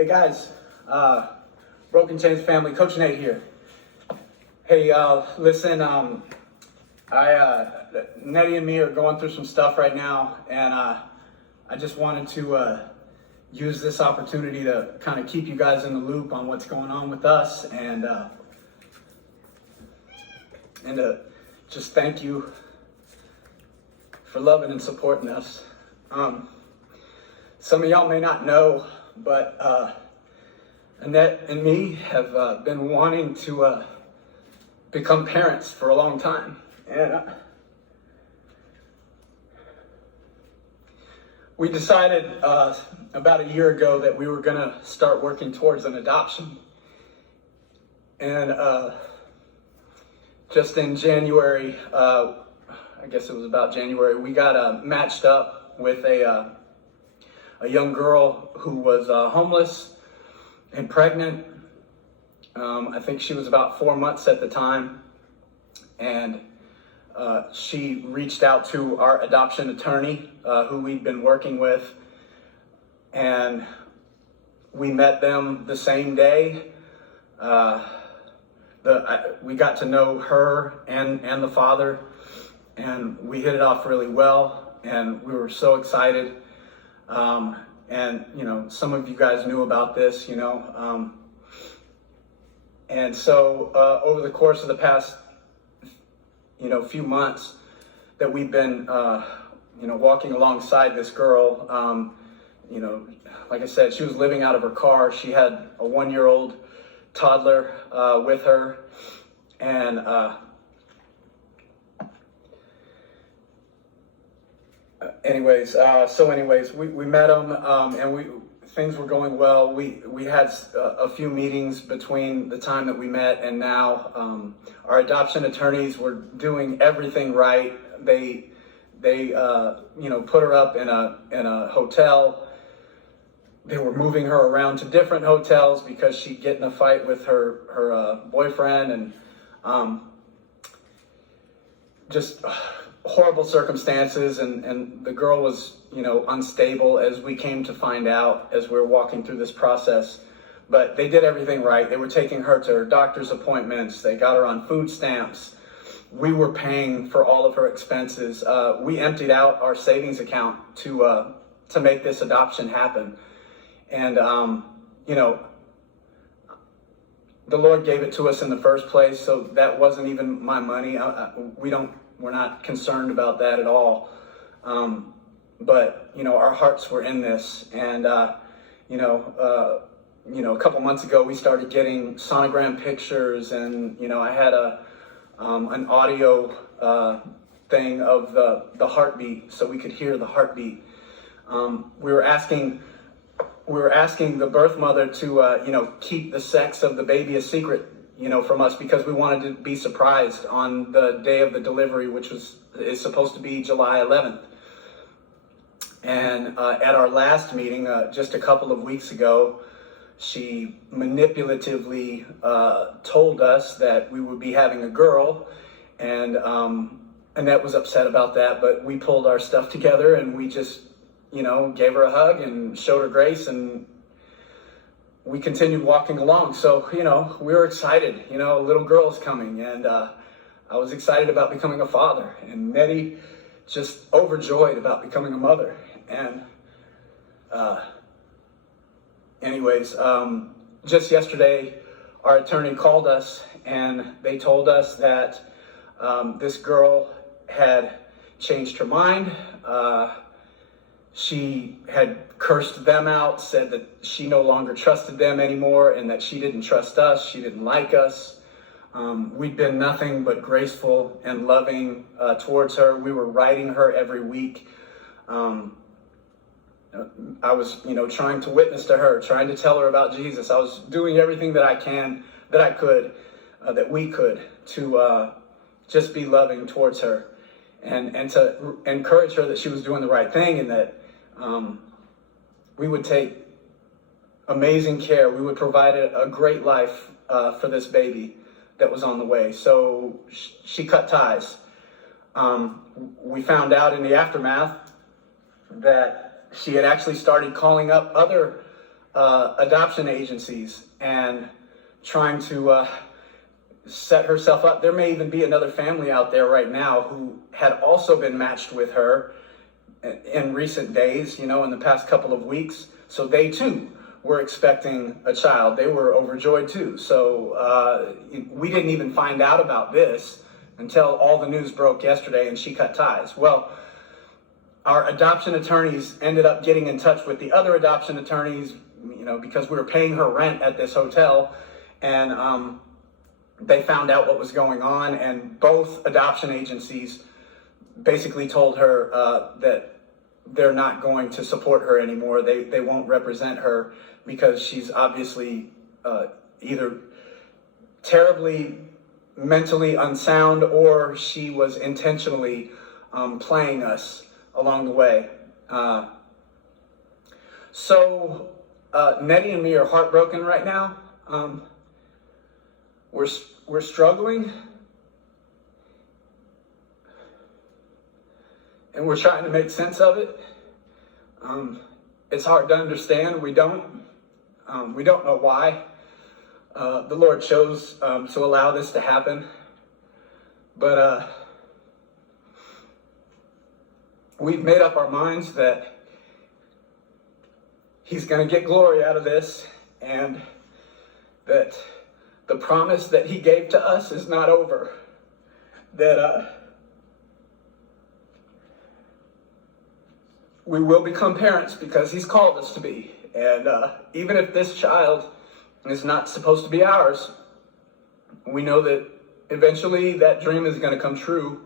Hey guys, Broken Chains family, Coach Nate here. Hey, listen, Nettie and me are going through some stuff right now, and I just wanted to use this opportunity to kind of keep you guys in the loop on what's going on with us, and just thank you for loving and supporting us. Some of y'all may not know, but Annette and me have been wanting to become parents for a long time. And we decided about a year ago that we were going to start working towards an adoption. And just in January, I guess it was about January, we got matched up with a young girl who was homeless and pregnant. I think she was about 4 months at the time, and she reached out to our adoption attorney, who we'd been working with, and we met them the same day. We got to know her and the father, and we hit it off really well, and we were so excited. And you know, some of you guys knew about this, you know, and so over the course of the past, few months that we've been, walking alongside this girl, like I said, she was living out of her car. She had a 1-year-old toddler with her, and we met them, and things were going well. We had a few meetings between the time that we met and now. Our adoption attorneys were doing everything right. They put her up in a hotel. They were moving her around to different hotels because she'd get in a fight with her boyfriend, and just horrible circumstances, and the girl was, unstable, as we came to find out as we were walking through this process. But they did everything right. They were taking her to her doctor's appointments. They got her on food stamps. We were paying for all of her expenses. We emptied out our savings account to make this adoption happen. And, the Lord gave it to us in the first place, so that wasn't even my money. We're not concerned about that at all. But our hearts were in this, and a couple months ago we started getting sonogram pictures, and I had an audio thing of the heartbeat, so we could hear the heartbeat. We were asking the birth mother to keep the sex of the baby a secret, from us, because we wanted to be surprised on the day of the delivery, which is supposed to be July 11th. And at our last meeting, just a couple of weeks ago, she manipulatively told us that we would be having a girl, and Annette was upset about that, but we pulled our stuff together and we just, gave her a hug and showed her grace, and we continued walking along. So, we were excited, a little girl's coming, and I was excited about becoming a father, and Nettie just overjoyed about becoming a mother. And just yesterday, our attorney called us, and they told us that this girl had changed her mind. She had cursed them out, said that she no longer trusted them anymore, and that she didn't trust us, she didn't like us. We'd been nothing but graceful and loving towards her. We were writing her every week. I was, trying to witness to her, trying to tell her about Jesus. I was doing everything that I could, that we could, to just be loving towards her, and to encourage her that she was doing the right thing, and that we would take amazing care. We would provide a great life for this baby that was on the way. So she cut ties. We found out in the aftermath that she had actually started calling up other adoption agencies and trying to set herself up. There may even be another family out there right now who had also been matched with her in recent days, in the past couple of weeks. So they too were expecting a child. They were overjoyed too. So we didn't even find out about this until all the news broke yesterday and she cut ties. Well, our adoption attorneys ended up getting in touch with the other adoption attorneys, because we were paying her rent at this hotel, and they found out what was going on, and both adoption agencies basically told her that they're not going to support her anymore. They won't represent her because she's obviously either terribly mentally unsound or she was intentionally playing us along the way. So Nettie and me are heartbroken right now. We're struggling, and we're trying to make sense of it. It's hard to understand. We don't know why the Lord chose to allow this to happen, but we've made up our minds that He's going to get glory out of this, and that the promise that He gave to us is not over. That we will become parents because He's called us to be. And even if this child is not supposed to be ours, we know that eventually that dream is going to come true,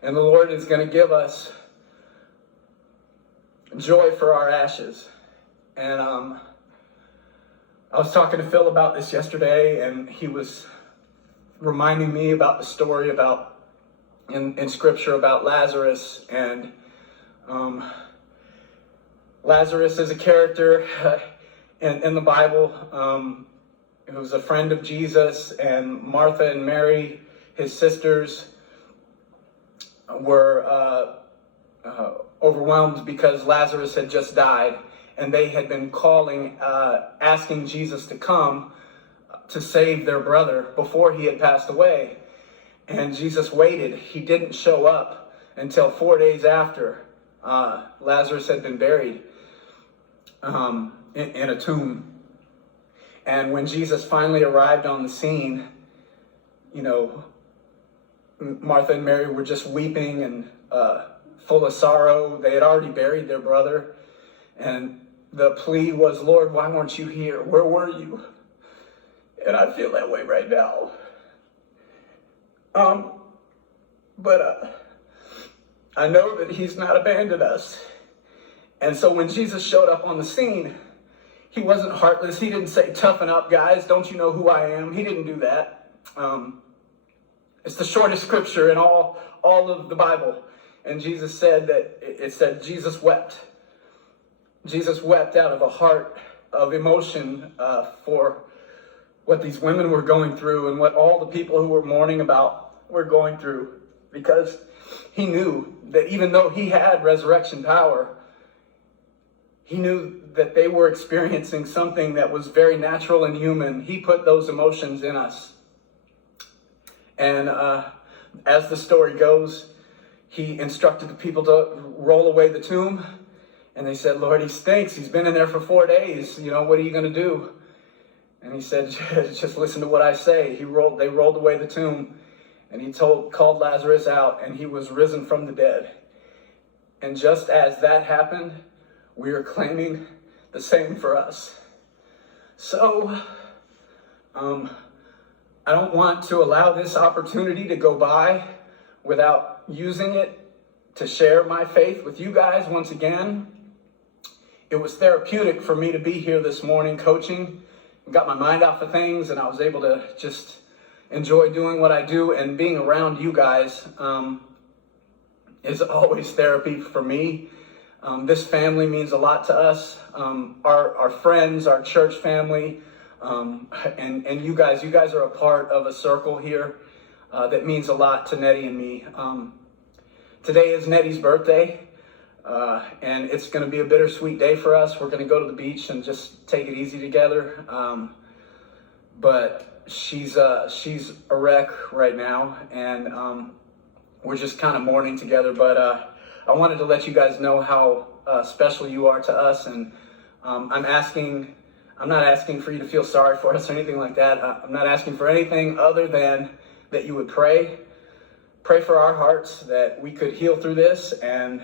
and the Lord is going to give us joy for our ashes. And I was talking to Phil about this yesterday, and he was reminding me about the story about in Scripture about Lazarus. And Lazarus is a character in the Bible. He was a friend of Jesus, and Martha and Mary, his sisters, were overwhelmed because Lazarus had just died. And they had been calling, asking Jesus to come to save their brother before he had passed away. And Jesus waited. He didn't show up until 4 days after Lazarus had been buried in a tomb. And when Jesus finally arrived on the scene, Martha and Mary were just weeping and full of sorrow. They had already buried their brother. And the plea was, Lord, why weren't you here? Where were you? And I feel that way right now. But I know that He's not abandoned us. And so when Jesus showed up on the scene, He wasn't heartless. He didn't say, toughen up, guys. Don't you know who I am? He didn't do that. It's the shortest scripture in all of the Bible. And Jesus said that, it said Jesus wept. Jesus wept out of a heart of emotion for what these women were going through and what all the people who were mourning about were going through, because He knew that even though He had resurrection power, He knew that they were experiencing something that was very natural and human. He put those emotions in us. And as the story goes, He instructed the people to roll away the tomb. And they said, Lord, he stinks. He's been in there for 4 days. What are you going to do? And He said, just listen to what I say. They rolled away the tomb, and He called Lazarus out, and he was risen from the dead. And just as that happened, we are claiming the same for us. So, I don't want to allow this opportunity to go by without using it to share my faith with you guys once again. It was therapeutic for me to be here this morning coaching. Got my mind off of things, and I was able to just enjoy doing what I do, and being around you guys is always therapy for me. This family means a lot to us. Our friends, our church family, and you guys are a part of a circle here that means a lot to Nettie and me. Today is Nettie's birthday. And it's going to be a bittersweet day for us. We're going to go to the beach and just take it easy together. But she's a wreck right now, and we're just kind of mourning together. But I wanted to let you guys know how special you are to us, and I'm not asking for you to feel sorry for us or anything like that. I'm not asking for anything other than that you would pray for our hearts, that we could heal through this. And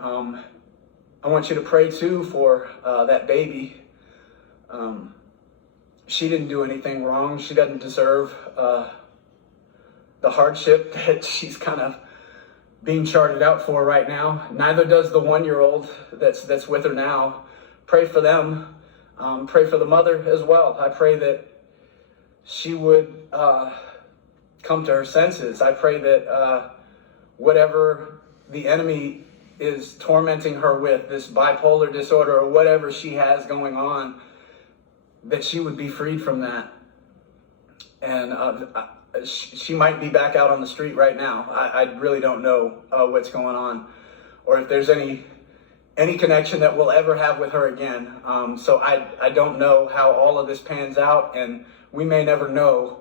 I want you to pray too for that baby. She didn't do anything wrong. She doesn't deserve the hardship that she's kind of being charted out for right now. Neither does the 1-year-old that's with her now. Pray for them. Pray for the mother as well. I pray that she would come to her senses. I pray that whatever the enemy is tormenting her with, this bipolar disorder or whatever she has going on, that she would be freed from that. And she might be back out on the street right now. I really don't know what's going on, or if there's any connection that we'll ever have with her again. So I don't know how all of this pans out, and we may never know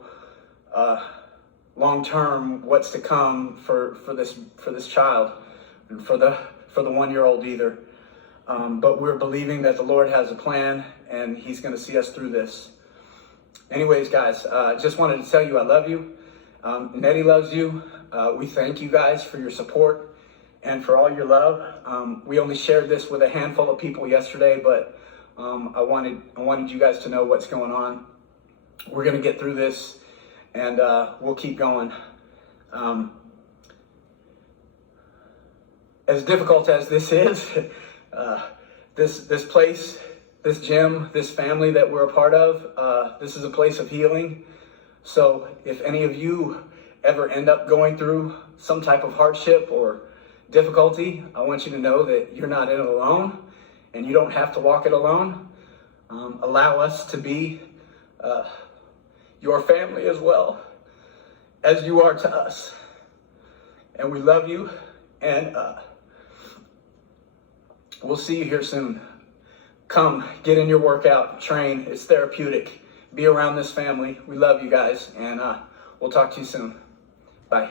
long term what's to come for this child, and for the 1-year-old either. But we're believing that the Lord has a plan, and He's going to see us through this. Anyways, guys, just wanted to tell you I love you. Nettie loves you. We thank you guys for your support and for all your love. We only shared this with a handful of people yesterday, but I wanted you guys to know what's going on. We're going to get through this, and we'll keep going. As difficult as this is, this place, this gym, this family that we're a part of, this is a place of healing. So if any of you ever end up going through some type of hardship or difficulty, I want you to know that you're not in it alone, and you don't have to walk it alone. Allow us to be your family as well as you are to us. And we love you, and we'll see you here soon. Come, get in your workout, train. It's therapeutic. Be around this family. We love you guys, and we'll talk to you soon. Bye.